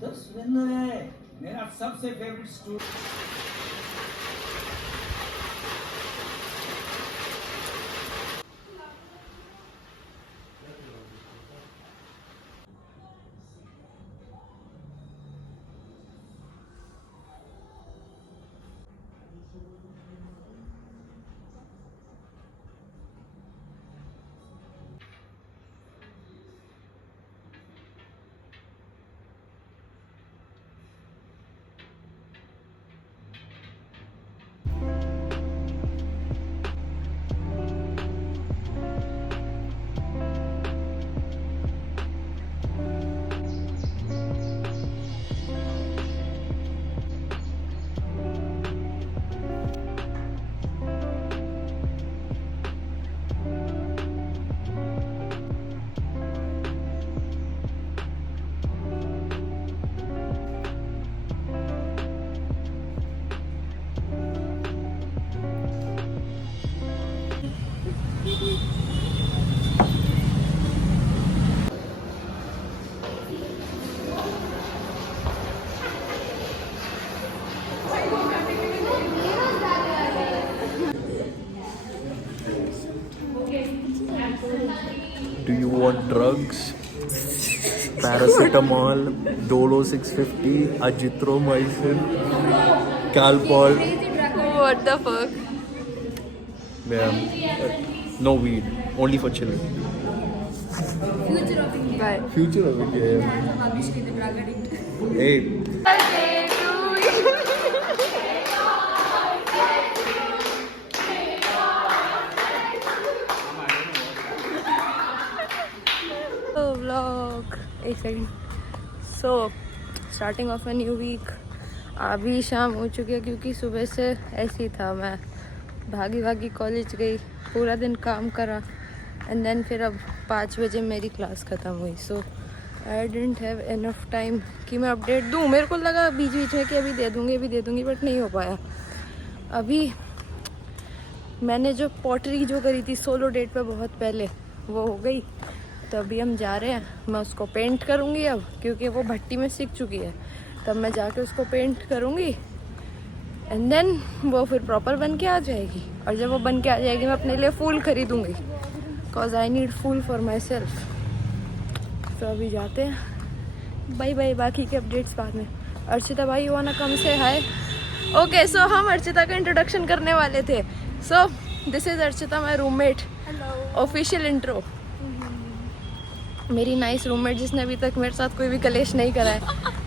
तो सुरेंद्र है मेरा सबसे favourite student. Do you want drugs? Paracetamol, Dolo 650, Azithromycin, Calpol. What the fuck? Yeah. No weed, only for children. Future of India. Bye. Future of India. Fans of Abhishek, the drug addict. Hey. Oh, vlog. एक second. So, starting of a new week. अभी शाम हो चुकी है क्योंकि सुबह से ऐसे ही था. मैं भागी भागी कॉलेज गई, पूरा दिन काम करा एंड देन फिर अब 5 बजे मेरी क्लास ख़त्म हुई. सो आई डेंट हैव इनफ टाइम कि मैं अपडेट दूँ. मेरे को लगा बीच बीच में कि अभी दे दूँगी बट नहीं हो पाया. अभी मैंने जो पॉटरी जो करी थी सोलो डेट पे बहुत पहले, वो हो गई. तो अभी हम जा रहे हैं, मैं उसको पेंट करूँगी अब क्योंकि वो भट्टी में सीख चुकी है. तब मैं जाके उसको पेंट करूँगी एंड देन वो फिर प्रॉपर बन के आ जाएगी. और जब वो बन के आ जाएगी मैं अपने लिए फूल खरीदूँगी because I need phool for myself. तो अभी जाते हैं. Bye bye. बाकी के अपडेट्स बाद में. अर्चिता भाई वाना कम से हाय. ओके सो हम अर्चिता का इंट्रोडक्शन करने वाले थे. So this is Archita my roommate. Official intro. मेरी नाइस रूममेट जिसने अभी तक मेरे साथ कोई भी कलेश नहीं करा है.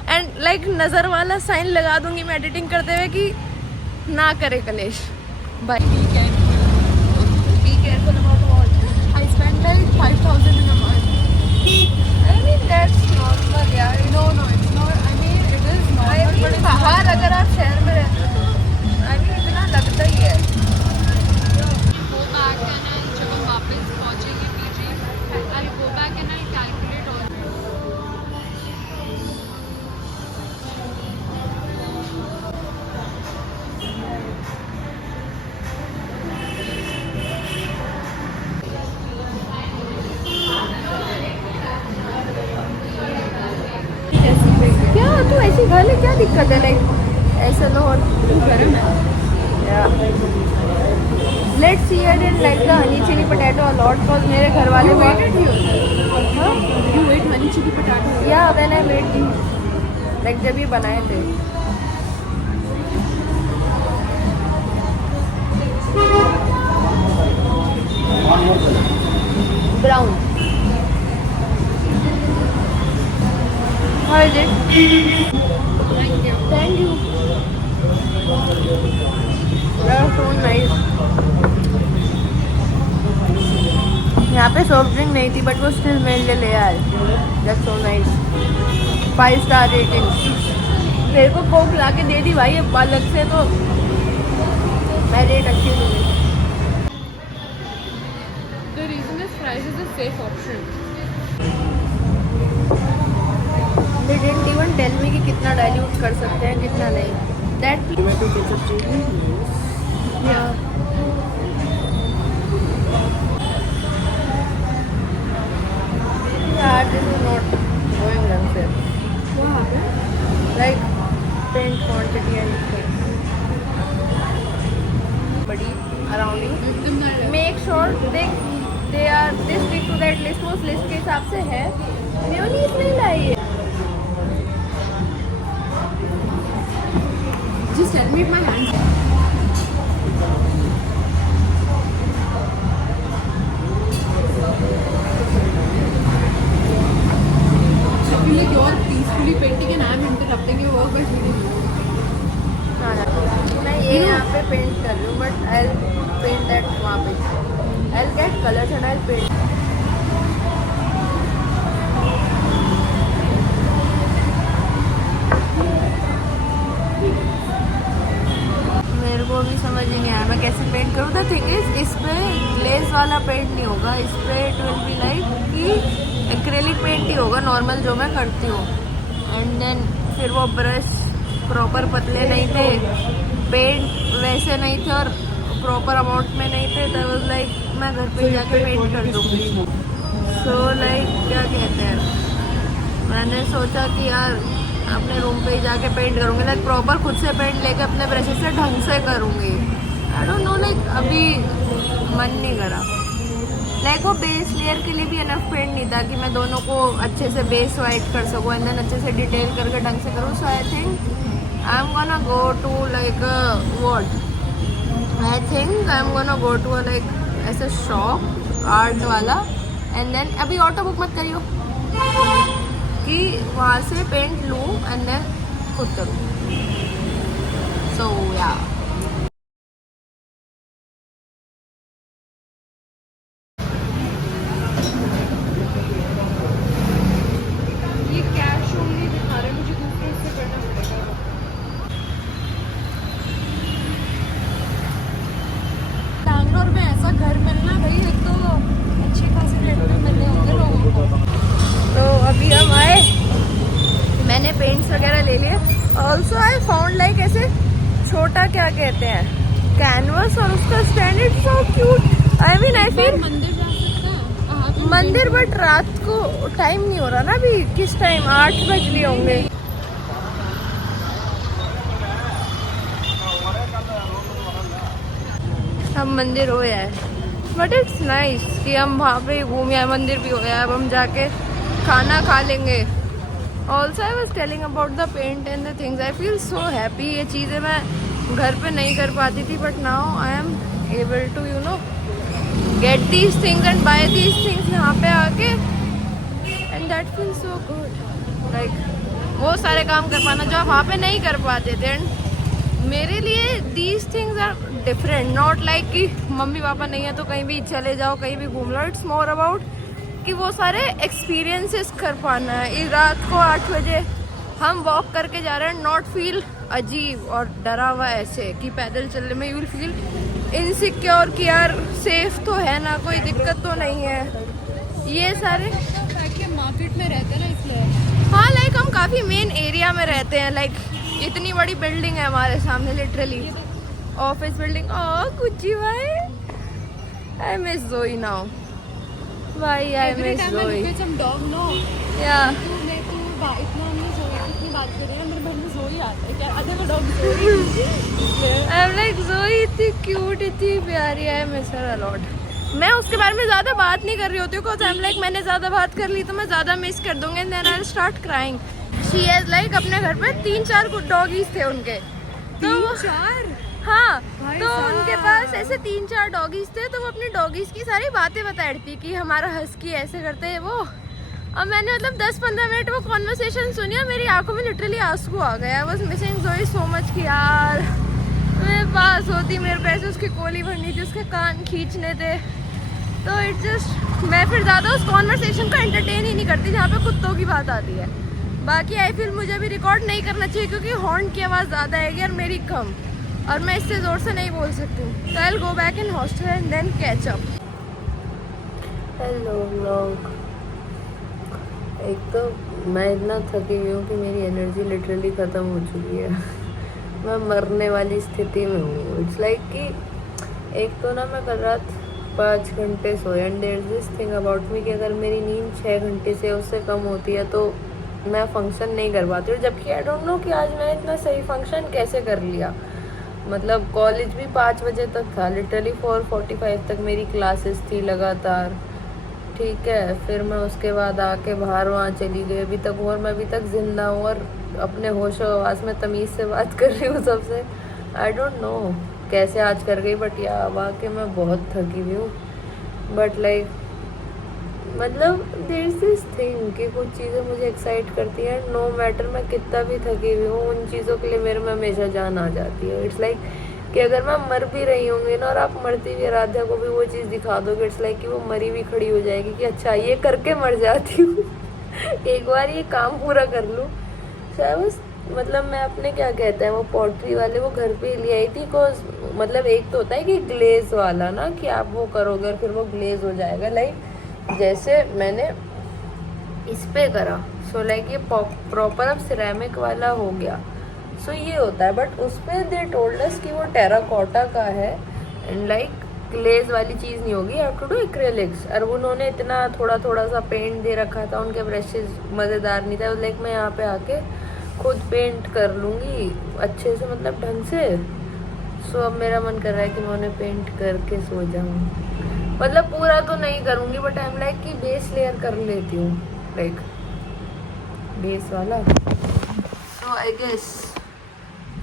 एंड लाइक नज़र वाला साइन लगा दूंगी मैं एडिटिंग करते हुए कि ना करे कलेश. Bye. Be careful about what. I spend like 5,000 in a month. I mean that's normal यार. No, it's not. I mean, it is normal. I mean, but it's बाहर not. अगर आप शहर में रहते हो तो I mean इतना लगता ही है. Go back and I'll जब हम वापस पहुंचेंगे PG, I'll go back and I'll calculate all. क्या तू ऐसी खा ले, क्या दिक्कत है. लाइक ऐसा ना और गर्म है. Let's see it in like the honey chilli potato a lot because मेरे घर वाले You ate it here? हाँ You ate honey chili potato here? या when I made the like जब ये बनाए थे. Brown. How is it? Thank you. Thank you. So nice. यहाँ पे सॉफ्ट ड्रिंक नहीं थी बट वो स्टिल मेरे लिए ले आए. That's so nice. 5 star rating. मेरे को कोक ला के दे दी भाई अब अलग से, तो मैं रेट अच्छी दूँगी. The reason is fries is a safe option. They didn't even tell me कि कितना डाइल्यूट कर सकते हैं कितना नहीं. That Tomato ketchup chili? yeah. Yeah, this is not going well. Like paint quantity and things. Body around you. Make sure they are this stick to that list. वो उस list के हिसाब से है. Mayonnaise नहीं लाई है. Just tell me if my hands. I feel like you're peacefully painting and I'm interrupting your work by feeding you. मैं ये यहाँ पे पेंट कर रही हूँ, but I'll paint that वहाँ पे. I'll get colors and I'll paint. मेरे को भी समझ नहीं आया मैं कैसे पेंट करूँ. द थिंग इज इस पे ग्लेज वाला पेंट नहीं होगा. इस पे इट विल बी लाइक कि एक्रेलिक पेंट ही होगा नॉर्मल जो मैं करती हूँ. एंड देन फिर वो ब्रश प्रॉपर पतले नहीं थे, पेंट वैसे नहीं थे और प्रॉपर अमाउंट में नहीं थे. तो वाज लाइक मैं घर पे जाके पेंट कर दूँगी. सो लाइक क्या कहते हैं, मैंने सोचा कि यार अपने रूम पे ही जाके पेंट करूँगी. लाइक प्रॉपर खुद से पेंट लेके अपने ब्रशेस से ढंग से करूँगी. आई डोंट नो, लाइक अभी मन नहीं करा. लाइक वो बेस लेयर के लिए भी इनफ पेंट नहीं था कि मैं दोनों को अच्छे से बेस वाइट कर सकूँ एंड देन अच्छे से डिटेल करके ढंग से करूँ. So I think I am gonna go to like what I think I am gonna go to like ऐसे शॉप आर्ट वाला एंड देन अभी ऑटो बुक मत करियो कि वहाँ से पेंट लूँ एंड देन खुद करूँ. सो या ये कैश ओनली दिखा रहे हैं, मुझे दूसरे हिस्से करना पड़ेगा. बैंगलोर में ऐसा घर मिलना भाई एक तो अच्छे खासे रेट में मिलने होंगे लोगों को. तो अभी हम आए, मैंने पेंट्स वगैरह ले लिए. ऑल्सो आई फाउंड लाइक ऐसे छोटा क्या कहते हैं कैनवस और उसका stand. It's so cute. I mean I feel मंदिर जा सकता है मंदिर, बट रात को टाइम नहीं हो रहा ना अभी. किस टाइम 8 बज रहे होंगे. अब मंदिर हो गया है बट इट्स नाइस कि हम वहाँ पे घूम आए. मंदिर भी हो गया. अब हम जाके खाना खा लेंगे. Also I was telling about the paint and the things. I feel so happy. ये चीज़ें मैं घर पे नहीं कर पाती थी but now I am able to you know get these things and buy these things यहाँ पे आके and that feel so good. Like वो सारे काम कर पाना जो आप वहाँ पे नहीं कर पाते थे. एंड मेरे लिए these things are different. Not like कि मम्मी पापा नहीं है तो कहीं भी चले जाओ, कहीं भी घूम लो. इट्स मोर अबाउट कि वो सारे एक्सपीरियंसेस कर पाना है. इस रात को 8 बजे हम वॉक करके जा रहे हैं. नॉट फील अजीब और डरा हुआ ऐसे कि पैदल चलने में यू विल फील इनसिक्योर कि यार सेफ तो है ना, कोई दिक्कत तो नहीं है. ये सारे मार्केट में रहते हैं ना इसलिए. हाँ लाइक हम काफ़ी मेन एरिया में रहते हैं. लाइक इतनी बड़ी बिल्डिंग है हमारे सामने लिटरली ऑफिस बिल्डिंग. ओह कुची भाई आई मिस जोई नाउ. भाई आई मिस जोई. some dog no या इतना हमने जोई कितनी बात कर रहे हैं. मेरे मन में जोई आता है क्या अदर डॉग जोई. आई एम लाइक जोई इतनी क्यूट, इतनी प्यारी. I miss her a lot. मैं उसके बारे में ज़्यादा बात नहीं कर रही होती हूँ बिकॉज आई एम लाइक मैंने ज़्यादा बात कर ली तो मैं ज़्यादा मिस कर दूँगी and then I will start crying. She has like अपने घर पे 3-4 डॉगीज थे उनके. तो 3-4 हाँ तो उनके पास ऐसे 3-4 डॉगीज थे. तो वो अपनी डॉगीज की सारी बातें बता रही थी कि हमारा हस्की ऐसे करते हैं वो. और मैंने मतलब 10-15 मिनट वो कॉन्वर्सेशन सुनी और मेरी आंखों में लिटरली आंसू आ गया. आई वाज मिसिंग जोई सो मच कि यार मेरे पास होती, मेरे पैसे उसकी कोली भरनी थी, उसके कान खींचने थे. तो इट जस्ट मैं फिर ज़्यादा उस कॉन्वर्सेशन को एंटरटेन ही नहीं करती जहाँ पे कुत्तों की बात आती है. बाकी आई फील मुझे भी रिकॉर्ड नहीं करना चाहिए क्योंकि हॉर्न की आवाज़ ज़्यादा आएगी और मेरी कम, और मैं इससे ज़ोर से नहीं बोल सकती. तो I will go back in hostel and then catch up. Hello vlog. एक तो मैं इतना थकी हुई हूँ कि मेरी एनर्जी लिटरली ख़त्म हो चुकी है. मैं मरने वाली स्थिति में हूँ. इट्स लाइक कि एक तो ना मैं कल रात 5 घंटे सोए and there is this thing about me कि अगर मेरी नींद 6 घंटे से उससे कम होती है तो मैं फंक्शन नहीं कर पाती हूँ, जबकि आई डोंट नो कि आज मैं इतना सही फंक्शन कैसे कर लिया। मतलब कॉलेज भी 5 बजे तक था, लिटरली 4:45 तक मेरी क्लासेस थी लगातार, ठीक है। फिर मैं उसके बाद आके बाहर वहाँ चली गई अभी तक, और मैं अभी तक जिंदा हूँ और अपने होशो आवाज़ में तमीज़ से बात कर रही हूँ सबसे। आई डोंट नो कैसे आज कर गई, बट या वाकई मैं बहुत थकी हुई हूँ। बट लाइक मतलब देयर इज दिस थिंग कि कुछ चीज़ें मुझे एक्साइट करती हैं, नो मैटर मैं कितना भी थकी हुई हूँ, उन चीज़ों के लिए मेरे में हमेशा जान आ जाती है। इट्स लाइक कि अगर मैं मर भी रही होंगी ना और आप मरती हुई आराध्या को भी वो चीज़ दिखा दोगे, इट्स लाइक कि वो मरी भी खड़ी हो जाएगी कि अच्छा ये करके मर जाती हूँ एक बार ये काम पूरा कर लूँ। बस मतलब मैं अपने क्या कहते हैं वो पॉटरी वाले वो घर पे ले आई थी, बिकॉज मतलब एक तो होता है कि ग्लेज वाला ना कि आप वो करोगे और फिर वो ग्लेज हो जाएगा, लाइक जैसे मैंने इस पे करा, सो लाइक ये प्रॉपर अब सिरेमिक वाला हो गया, सो ये होता है। बट उस पर दे टोल्ड अस कि वो टेराकोटा का है एंड लाइक ग्लेज वाली चीज़ नहीं होगी, हैव टू डू एक्रेलिक्स। और उन्होंने इतना थोड़ा थोड़ा सा पेंट दे रखा था, उनके ब्रशेज मज़ेदार नहीं था, लाइक मैं यहाँ पे आके खुद पेंट कर लूँगी अच्छे से, मतलब ढंग से। सो अब मेरा मन कर रहा है कि मैं उन्हें पेंट करके सो जाऊँ, मतलब पूरा तो नहीं करूँगी बट आई एम लाइक कि बेस लेयर कर लेती हूँ, लाइक बेस वाला। So I guess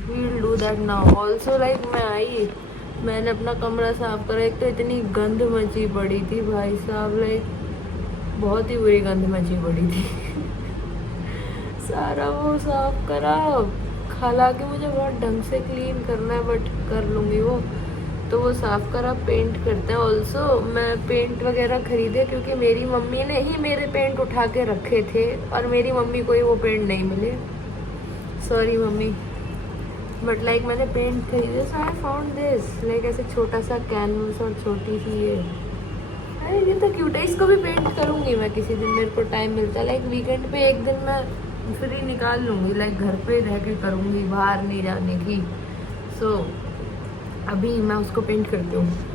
we'll do that now also. Like मैं आई, मैंने अपना कमरा साफ करा, एक तो इतनी गंद मची पड़ी थी भाई साहब, लाइक बहुत ही बुरी गंद मची पड़ी थी सारा वो साफ करा, हालांकि मुझे बहुत ढंग से क्लीन करना है बट कर लूँगी वो, तो वो साफ करा, पेंट करते हैं। ऑल्सो मैं पेंट वगैरह खरीदे क्योंकि मेरी मम्मी ने ही मेरे पेंट उठा के रखे थे और मेरी मम्मी को ही वो पेंट नहीं मिले, सॉरी मम्मी। बट लाइक मैंने पेंट खरीदे, सो आई फाउंड दिस, लाइक ऐसे छोटा सा कैनवस और छोटी सी ये तो क्यूट है, इसको भी पेंट करूँगी मैं किसी दिन, मेरे को टाइम मिलता है, लाइक वीकेंड पे एक दिन मैं फ्री निकाल लूँगी, लाइक घर पे रह के करूँगी, बाहर नहीं जाने की। सो अभी मैं उसको पेंट करती हूँ।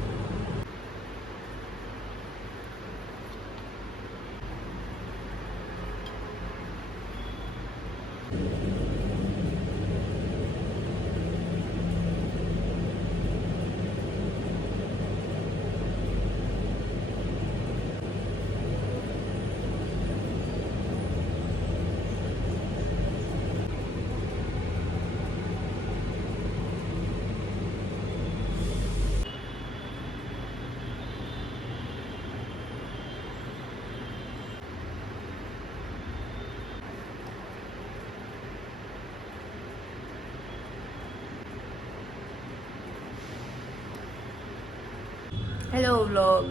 हेलो व्लॉग,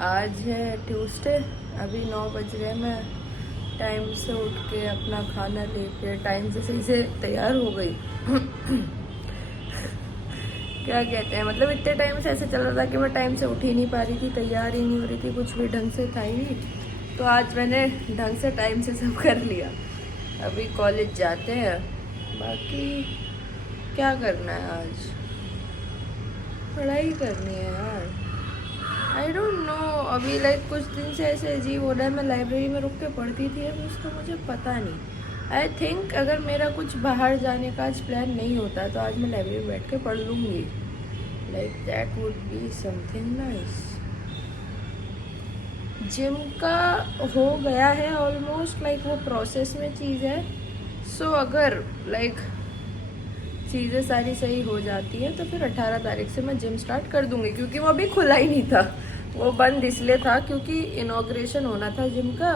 आज है ट्यूसडे, अभी 9 बज रहे, मैं टाइम से उठ के अपना खाना लेके टाइम से सही से तैयार हो गई क्या कहते हैं, मतलब इतने टाइम से ऐसे चल रहा था कि मैं टाइम से उठ ही नहीं पा रही थी, तैयार ही नहीं हो रही थी, कुछ भी ढंग से था ही नहीं। तो आज मैंने ढंग से टाइम से सब कर लिया। अभी कॉलेज जाते हैं, बाकी क्या करना है, आज पढ़ाई करनी है यार। आई डोंट नो, अभी लाइक कुछ दिन से ऐसे अजीब हो रहा है, मैं लाइब्रेरी में रुक के पढ़ती थी, अभी उसका मुझे पता नहीं। आई थिंक अगर मेरा कुछ बाहर जाने का आज प्लान नहीं होता तो आज मैं लाइब्रेरी में बैठ के पढ़ लूँगी, like that would be something nice. Gym का हो गया है ऑलमोस्ट, लाइक वो प्रोसेस में चीज़ है। सो अगर लाइक चीज़ें सारी सही हो जाती है तो फिर 18 तारीख से मैं जिम स्टार्ट कर दूंगी, क्योंकि वो अभी खुला ही नहीं था, वो बंद इसलिए था क्योंकि इनॉग्रेशन होना था जिम का,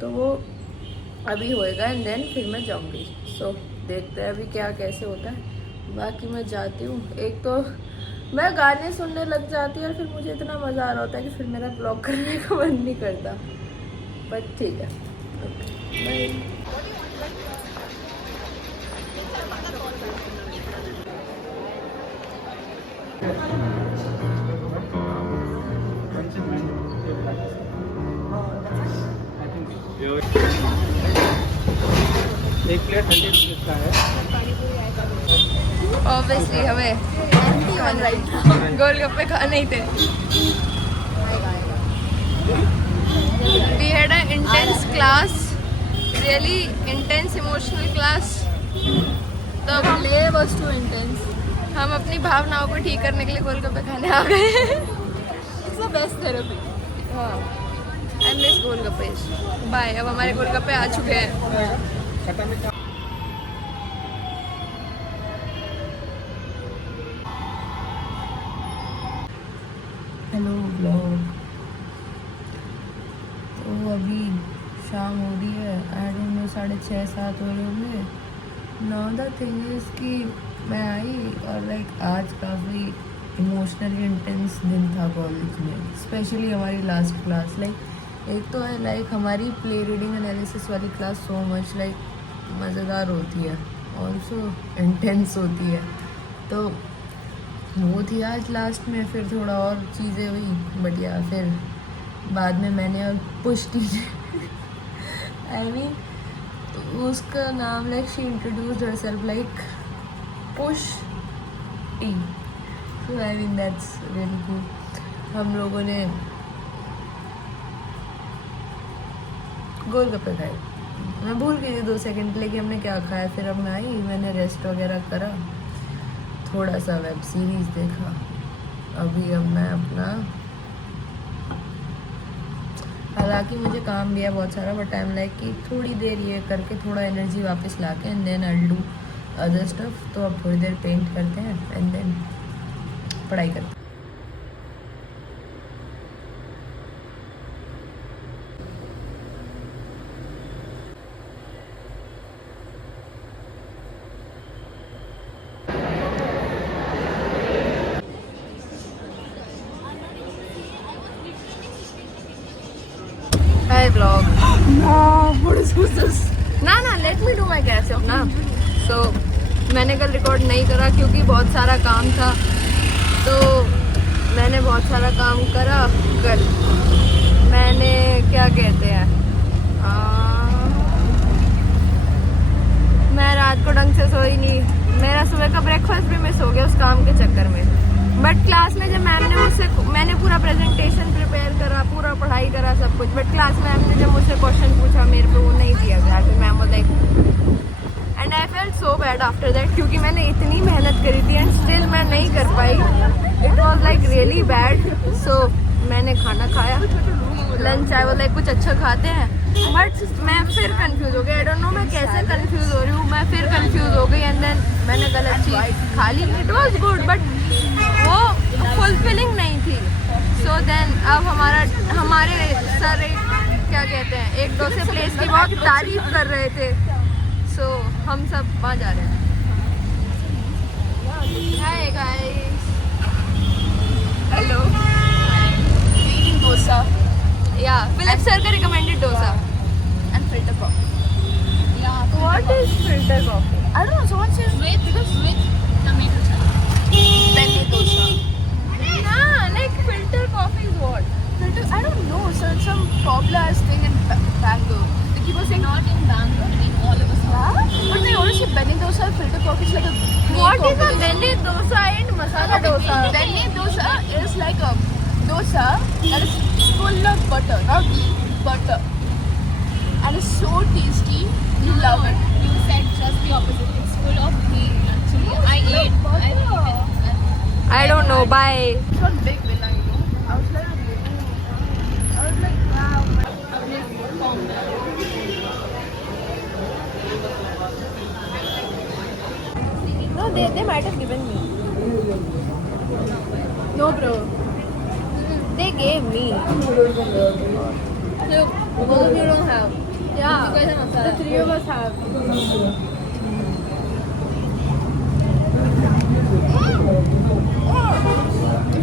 तो वो अभी होएगा एंड देन फिर मैं जाऊंगी। सो देखते हैं अभी क्या कैसे होता है। बाकी मैं जाती हूँ, एक तो मैं गाने सुनने लग जाती हूँ और फिर मुझे इतना मज़ा आ रहा होता है कि फिर मेरा ब्लॉग करने का मन नहीं करता, बट ठीक है, ओके बाय। एक प्लेट 100 रुपीज़ का है। ऑब्वियसली हमें गोलगप्पे खाने ही थे। We had an intense class really intense emotional class. तो play was too intense. हम अपनी भावनाओं को ठीक करने के लिए गोलगप्पे खाने आ गए. It's the best therapy. हाँ, I miss गोलगप्पे. बाय. अब हमारे गोलगप्पे आ चुके हैं. Hello blog. तो अभी शाम हो रही है. आई डोंट नो 6:30-7 हो रहे होंगे. नाउ द थिंग इज कि मैं आई और लाइक आज काफ़ी इमोशनली इंटेंस दिन था कॉलेज में. स्पेशली हमारी लास्ट क्लास. लाइक एक तो है लाइक हमारी प्ले रीडिंग एनालिसिस वाली क्लास सो मच लाइक मज़ेदार होती है. ऑल्सो इंटेंस होती है. तो वो थी आज लास्ट में. फिर थोड़ा और चीज़ें हुई बढ़िया. फिर बाद में मैंने और पुश टीचर आई मीन उसका नाम like she introduced herself like push T. So I mean that's really cool. हम लोगों ने गोलगप्पे खाए. मैं भूल गई थी 2 सेकंड के लिए कि हमने क्या खाया. फिर अब मैं आई, मैंने रेस्ट वगैरह करा, थोड़ा सा वेब सीरीज़ देखा. अभी अब मैं अपना, हालांकि मुझे काम भी है बहुत सारा, बट आई एम लाइक कि थोड़ी देर ये करके थोड़ा एनर्जी वापस ला के and then I do other stuff. तो अब थोड़ी देर पेंट करते हैं एंड देन पढ़ाई करते हैं. Hi vlog. ना let me do my catch up ना. सो मैंने कल रिकॉर्ड नहीं करा क्योंकि बहुत सारा काम था. तो मैंने बहुत सारा काम करा कल. मैंने क्या कहते हैं मैं रात को ढंग से सोई नहीं. मेरा सुबह का ब्रेकफास्ट भी मिस हो गया उस काम के चक्कर में. बट क्लास में जब मैम ने मैंने पूरा प्रेजेंटेशन प्रिपेयर करा, पूरा पढ़ाई करा सब कुछ. बट क्लास मैम ने जब मुझसे क्वेश्चन पूछा मेरे को वो नहीं दिया गया. फिर ma'am was like and I felt so bad after that क्योंकि मैंने इतनी मेहनत करी थी एंड स्टिल मैं नहीं कर पाई. It was like really bad. So मैंने खाना खाया, लंच. आई वाज लाइक कुछ अच्छा खाते हैं. बट मैं फिर कंफ्यूज हो गई. आई डोंट नो मैं कैसे कंफ्यूज हो रही हूँ. मैं फिर कंफ्यूज हो गई एंड देन मैंने गलत चीज़ खा ली. इट वाज गुड बट वो फुलफिलिंग नहीं थी. सो देन अब हमारे सर क्या कहते हैं एक दो से प्लेस की बहुत तारीफ कर रहे थे. सो हम सब वहाँ जा रहे हैं. Hi guys. हेलो. डोसा. या फिलिप सर का recommended dosa And filter coffee. Yeah. What is filter coffee. I don't know. Someone says with tomato chutney. Benny dosa. Nah, like filter coffee is what? Filter. I don't know. So it's some popular thing in Bangalore. They keep on saying not in Bangalore, in all over South. But they always say Benny dosa, filter coffee is like a. What is a Benny dosa and masala dosa? Benny dosa is like a dosa that is full of butter, not ghee, butter, and it's so tasty. You love it. You said just the opposite. It's full of ghee. Actually, I ate. I don't know. Bye. It's not big, Villa, you know. I was like, wow. No, they might have given me. No, bro. They gave me. Look, both of you don't have. Yeah. You guys have masala. The 3 of us have.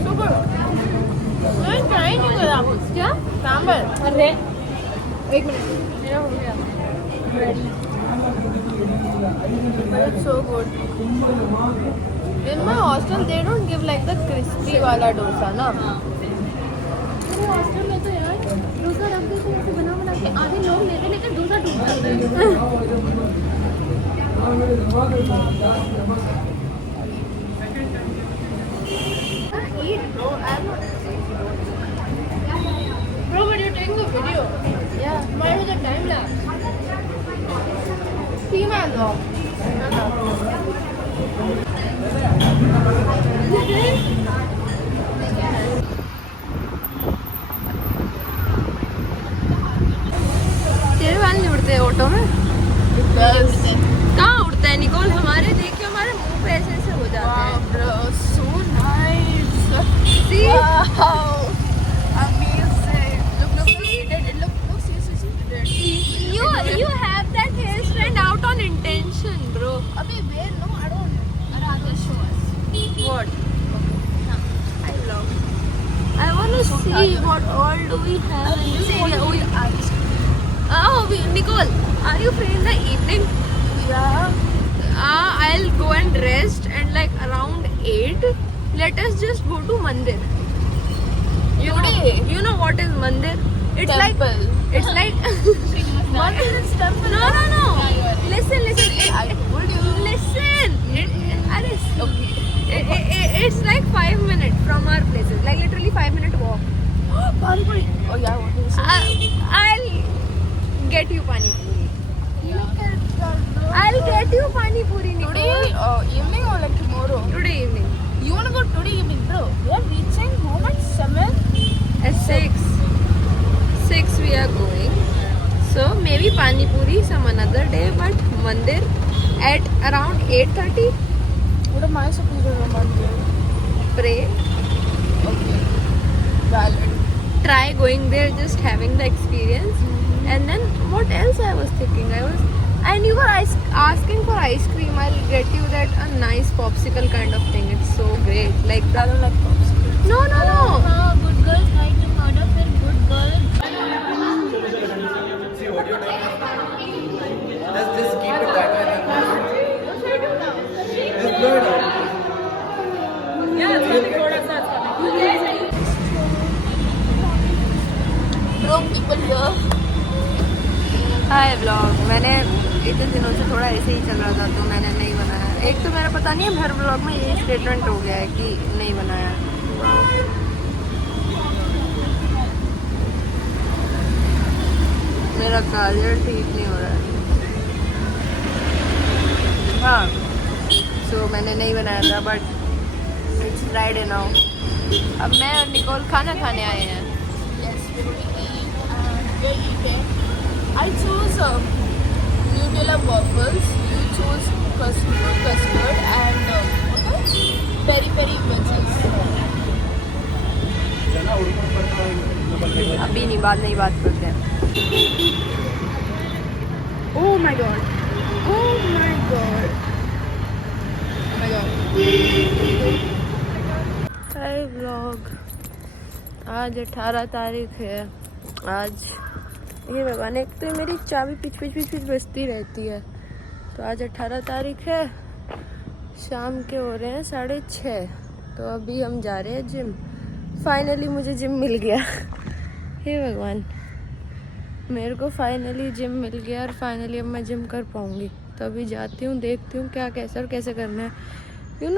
Super. I'm trying to get up. क्या? Sambar. अरे एक minute मेरा हो गया. But it's so good. In my hostel, they don't give like the crispy वाला डोसा ना. मेरे hostel में तो यार डोसा रख देते हैं ऐसे बना के आधे लोग लेते डोसा टूट जाता है. Eat, bro. I'm not. Bro, but you're taking a video. Yeah. Why was the time lapse? तेरे बाल नहीं उड़ते ऑटो में? कहाँ उड़ता है निकोल? हमारे देखिए हमारे मुंह पे ऐसे ऐसे हो जाते हैं। bro, so nice. See? Wow, amazing. Look, see. You have that hair strand out on intention, bro. Abhi, where? No, I don't. Radha, show us. What? I love. I want to see what all do we have in this area. Oh, Nicole, are you free in the evening? Yeah. I'll go and rest and like around 8, let us just go to Mandir. You know what is Mandir? It's Temple. It's like Mandir is temple. No. Listen. I told you. Listen. It's like 5 minutes from our places. Like literally 5-minute walk. Pani Puri. Oh yeah, what is it? I'll get you pani puri. Look at that, bro. I'll get you pani puri, Nicole. Today evening or like tomorrow? Today evening. You wanna go today evening, bro? We are reaching home at 7. At 6 we are going. So maybe pani puri some another day, but Mandir at around 8:30. What am I supposed to do on Monday? Pray. Okay. Valid. Try going there, just having the experience. And then what else I was thinking? And you were asking for ice cream. I'll get you that a nice popsicle kind of thing. It's so great. Like I don't like popsicles. no. हाँ good girl try to order फिर good girl See what you're doing. Just keep it that way. Just blow it out. Bro, people here. Hi vlog. मैंने इतने दिनों से थोड़ा ऐसे ही चल रहा था तो मैंने नहीं बनाया। एक तो मेरा पता नहीं है हर व्लॉग में ये स्टेटमेंट हो गया है कि नहीं बनाया। मेरा काजल ठीक नहीं हो रहा है। हाँ सो मैंने नहीं बनाया था बट इट्स फ्राइडे नाउ। अब मैं और निकोल खाना खाने आए हैं। Yes, we're going to eat and we're eating. I chose Nutella waffles. You chose custard and peri peri wedges. अभी नहीं बाद में ही बात करते हैं। Oh my god. Oh my god. Oh my god. Hi vlog. आज 18 तारीख है। आज ये भगवान एक तो मेरी चाबी पिच बजती रहती है। तो आज 18 तारीख है। शाम के हो रहे हैं 6:30। तो अभी हम जा रहे हैं जिम। फाइनली मुझे जिम मिल गया। हे भगवान मेरे को फाइनली जिम मिल गया और फाइनली अब मैं जिम कर पाऊँगी। तो अभी जाती हूँ देखती हूँ क्या कैसे और कैसे करना है।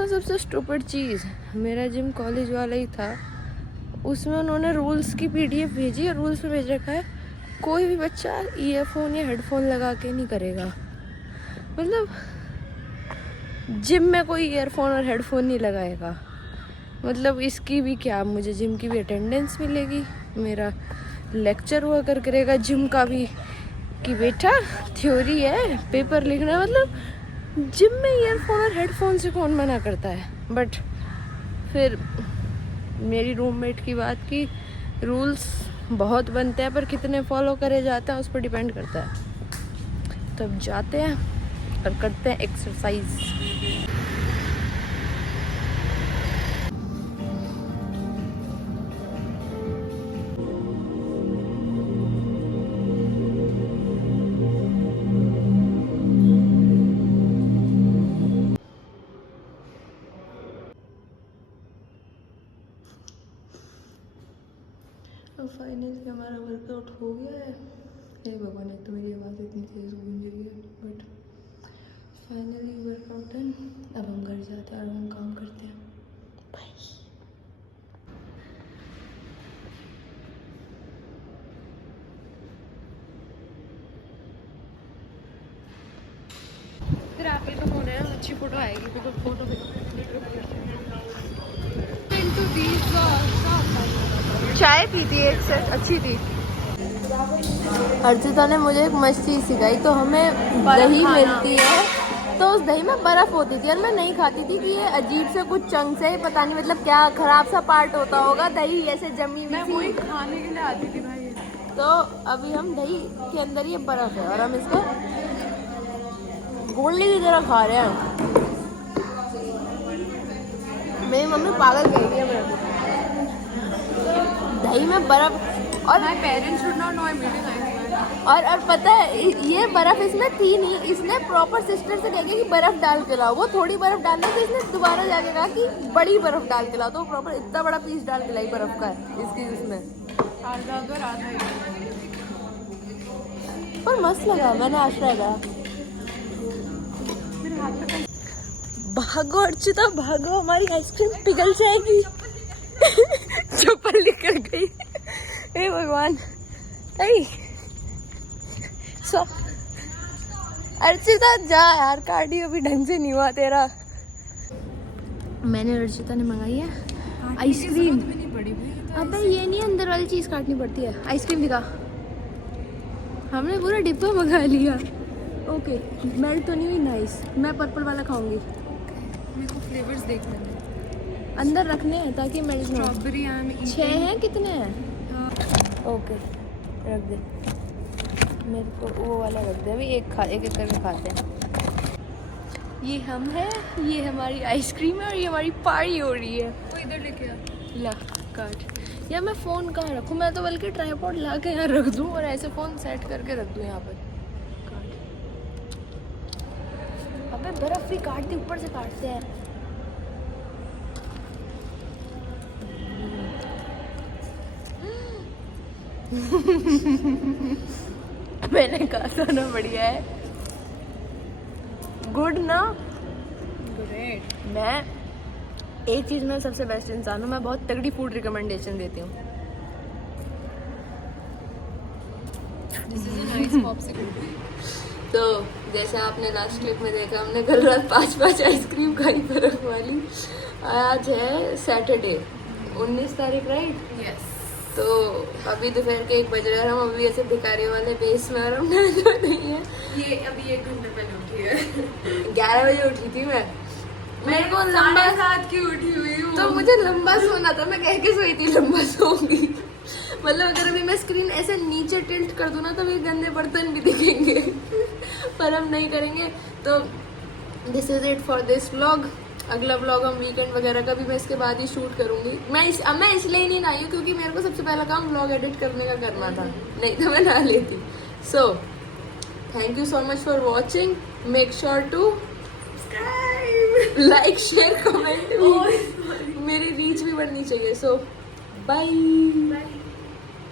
सबसे स्टूपिड चीज़ मेरा जिम कॉलेज वाला ही था। उसमें उन्होंने रूल्स की PDF भेजी और रूल्स में भेज रखा है कोई भी बच्चा ईयरफोन या हेडफोन लगा के नहीं करेगा। मतलब जिम में कोई ईयरफोन और हेडफोन नहीं लगाएगा। मतलब इसकी भी क्या मुझे जिम की भी अटेंडेंस मिलेगी, मेरा लेक्चर हुआ करेगा जिम का भी कि बेटा थ्योरी है पेपर लिखना। मतलब जिम में ईयरफोन और हेडफोन से कौन मना करता है। बट फिर मेरी रूममेट की बात की रूल्स बहुत बनते हैं पर कितने फॉलो करे जाते हैं उस पर डिपेंड करता है। तो अब जाते हैं और करते हैं एक्सरसाइज। अब फाइनली हमारा वर्कआउट हो गया है। हे भगवान एक तो मेरी आवाज़ इतनी तेज़ गूंज रही है बट फाइनली वर्कआउट डन। अब हम घर जाते हैं और हम काम करते हैं। बाय। अच्छी फोटो आएगी बिकॉज फोटो चाय पी थी एक से अच्छी थी। अर्चिता ने मुझे एक मस्त चीज़ सिखाई। तो हमें दही मिलती है तो उस दही में बर्फ़ होती थी और मैं नहीं खाती थी कि ये अजीब से कुछ चंक्स है, पता नहीं मतलब क्या खराब सा पार्ट होता होगा, दही ऐसे जमी हुई थी खाने के लिए आती थी भाई। तो अभी हम दही के अंदर ये बर्फ़ है और हम इसको गोली की तरह खा रहे हैं। मेरी मम्मी पागल कह रही है मेरे को, दही में बर्फ़। और my parents should not know I am eating ice cream. और पता है ये बर्फ़ इसमें थी नहीं, इसने प्रॉपर सिस्टर से कह के कि बर्फ़ डाल के लाओ। वो थोड़ी बर्फ़ डालने तो इसने दोबारा जाके कहा कि बड़ी बर्फ़ डाल के लाओ, तो प्रॉपर इतना बड़ा पीस डाल के लाई बर्फ़ का इसकी उसमें। पर मस्त लगा, मैंने आज ट्राई करा। भागो अर्चिता भागो, हमारी आइसक्रीम पिघल जाएगी। चप्पल निकल गई। हे भगवान। सो अर्चिता जा यार, कार्डियो अभी ढंग से नहीं हुआ तेरा। मैंने अर्चिता ने मंगाई है आइसक्रीम। अबे ये नहीं अंदर वाली चीज़ काटनी पड़ती है। आइसक्रीम दिखा, हमने पूरा डिब्बा मंगा लिया। ओके मेल्ट तो नहीं हुई, नाइस। मैं पर्पल वाला खाऊंगी। मेरे को फ्लेवर्स देखने हैं, अंदर रखने हैं ताकि मेल्ट ना हो। स्ट्रॉबेरी एंड 6 हैं, कितने हैं? ओके रख दे, मेरे को वो वाला रख दे। अभी एक एक करके खाते हैं। ये हम हैं, ये हमारी आइसक्रीम है और ये हमारी पार्टी हो रही है। तो इधर लेके आ। ला काट। या मैं फ़ोन कहाँ रखूँ? मैं तो बल्कि ट्राइपॉड ला के यहाँ रख दूँ और ऐसे फ़ोन सेट करके रख दूँ यहाँ पर। अबे बर्फ़ भी काट दी, ऊपर से काटते हैं। मैंने कहा था ना बढ़िया है। गुड ना? ग्रेट। मैं एक चीज़ में सबसे बेस्ट इंसान हूँ, मैं बहुत तगड़ी फूड रिकमेंडेशन देती हूँ। This is a nice popsicle. तो जैसे आपने लास्ट क्लिप में देखा, हमने कल रात 5 आइसक्रीम खाई बर्फ वाली। आज है सैटरडे 19 तारीख, राइट? यस। तो अभी दोपहर के 1 बज रहे हैं, हम अभी ऐसे भिखारी वाले बेस में आराम नहीं है। ये अभी 1 घंटे पहले उठी है। 11 बजे उठी थी मैं। मेरे को लंबा 7 की उठी हुई हूँ। तो मुझे लंबा सोना था, मैं कह के सोई थी लंबा सोऊंगी। मतलब अगर अभी मैं स्क्रीन ऐसे नीचे टिल्ट कर दूँ ना तो ये गंदे बर्तन भी दिखेंगे। पर हम नहीं करेंगे। तो this is it for this vlog. अगला व्लॉग हम वीकेंड वगैरह का भी मैं इसके बाद ही शूट करूँगी। मैं इसलिए नहीं आई हूँ क्योंकि मेरे को सबसे पहला काम व्लॉग एडिट करने का करना था, नहीं तो मैं ना लेती। So thank you so much for watching. Make sure to like share comment. मेरी रीच भी बढ़नी चाहिए। So bye.